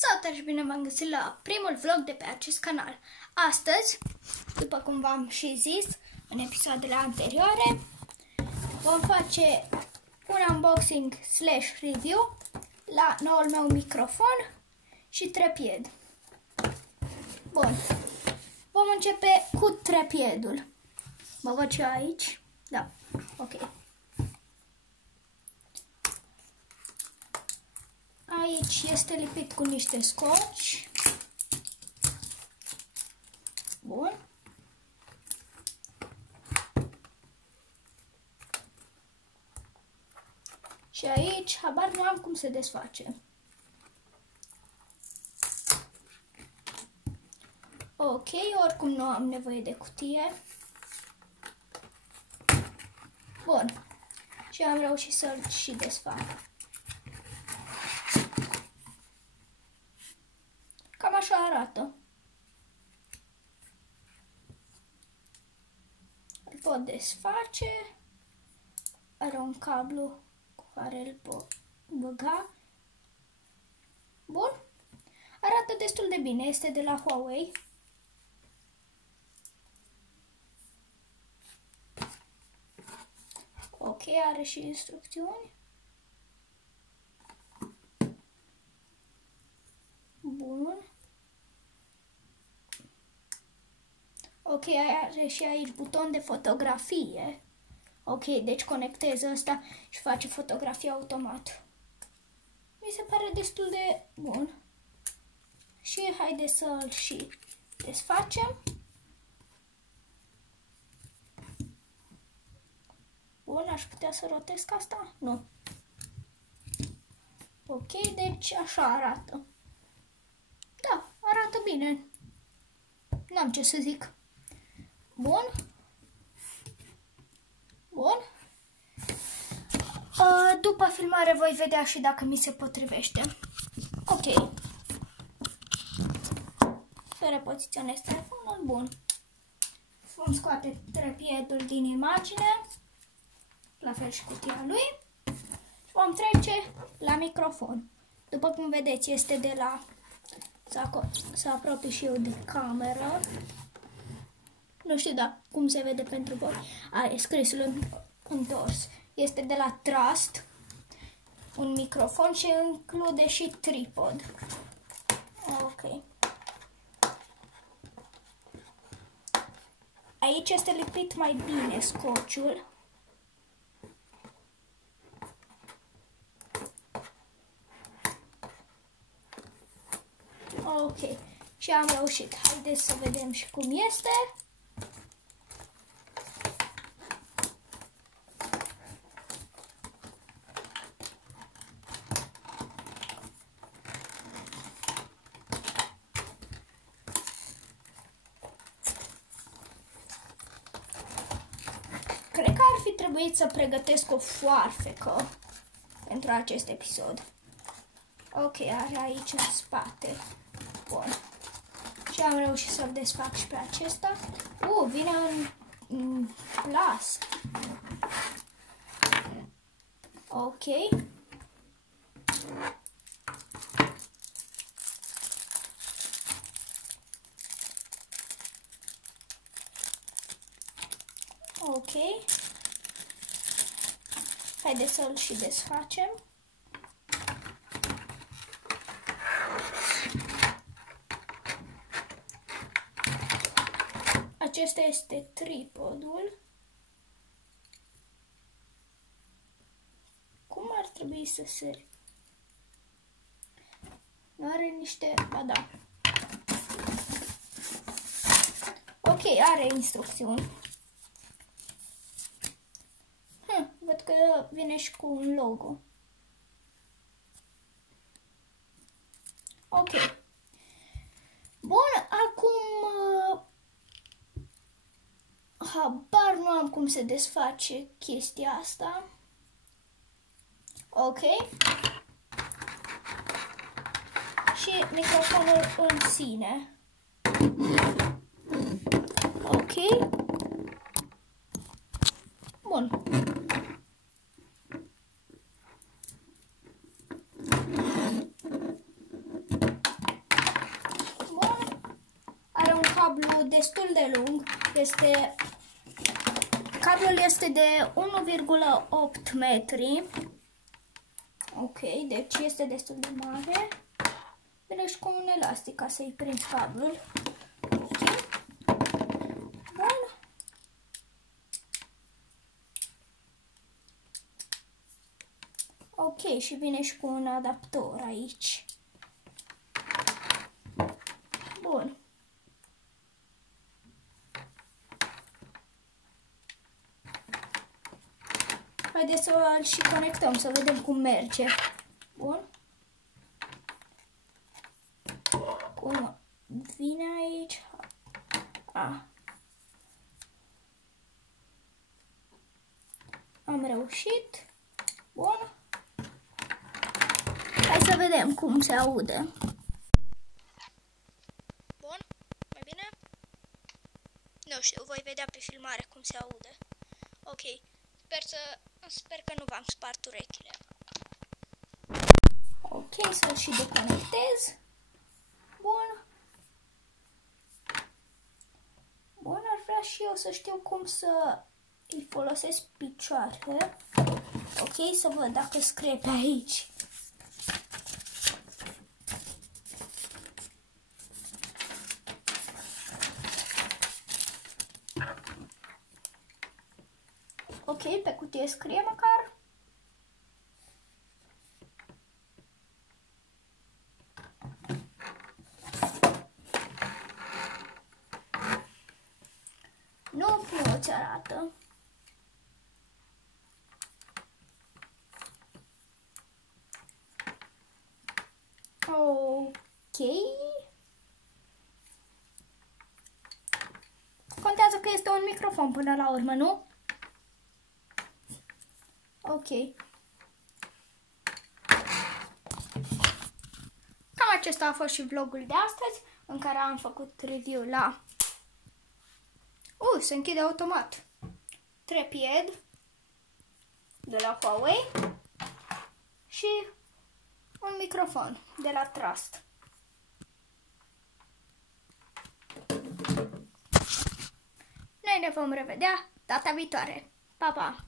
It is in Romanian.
Salutare și bine v-am găsit la primul vlog de pe acest canal. Astăzi, după cum v-am și zis în episoadele anterioare, vom face un unboxing / review la noul meu microfon și trepied. Bun, vom începe cu trepiedul. Mă văd și eu aici? Da, ok. Aici este lipit cu niște scoci. Bun. Și aici, habar nu am cum se desface. Ok, oricum nu am nevoie de cutie. Bun. Și am reușit să-l și desfac. Cam așa arată. Îl pot desface. Are un cablu cu care îl pot băga. Bun. Arată destul de bine. Este de la Huawei. Ok, are și instrucțiuni. Bun. Ok, are și aici buton de fotografie. Ok, deci conectez ăsta și face fotografie automat. Mi se pare destul de bun. Și haideți să-l și desfacem. Bun, aș putea să rotesc asta? Nu. Ok, deci așa arată. Da, arată bine. N-am ce să zic. Bun. Bun. După filmare voi vedea și dacă mi se potrivește. Ok. Să repoziționez telefonul. Bun. Vom scoate trepiedul din imagine. La fel și cutia lui. Și vom trece la microfon. După cum vedeți, este de la... Să apropii și eu de cameră. Nu știu cum se vede pentru voi. E scrisul întors. Este de la Trust. Un microfon și include și tripod. Ok. Aici este lipit mai bine scociul. Ok. Și am reușit. Haideți să vedem și cum este. Cred că ar fi trebuit să pregătesc o foarfecă pentru acest episod. Ok, are aici în spate. Bun. Și am reușit să-l desfac și pe acesta. Vine în plastic. Ok. Ok. Haideți să-l și desfacem. Acesta este tripodul. Cum ar trebui să se... Nu are niște... Ba da. Ok, are instrucțiuni. Văd că vine și cu un logo. Ok. Bun, acum... habar nu am cum se desface chestia asta. Ok. Și microfonul în sine. Ok. Bun. destul de lung. Cablul este de 1,8 metri. Ok, deci este destul de mare. Deci cu un elastic ca să-i prind cablul. Ok. Bun. Ok, și vine și cu un adaptor aici. Bun. Haideți să îl și conectăm, să vedem cum merge. Bun. Cum vine aici? Am reușit. Bun. Hai să vedem cum se aude. Bun, mai bine? Nu știu, voi vedea pe filmare cum se aude. Ok, sper că nu v-am spart urechile. Ok, să-l și deconectez. Bun. Bun, ar vrea și eu să știu cum să îi folosesc picioarele. Ok, să văd dacă scrie pe aici. Ok, pe cutie scrie măcar. Nu ți arată. Ok. Contează că este un microfon până la urmă, nu? Ok. Cam acesta a fost și vlogul de astăzi, în care am făcut review la... se închide automat. Trepied de la Huawei și un microfon de la Trust. Noi ne vom revedea data viitoare. Pa, pa!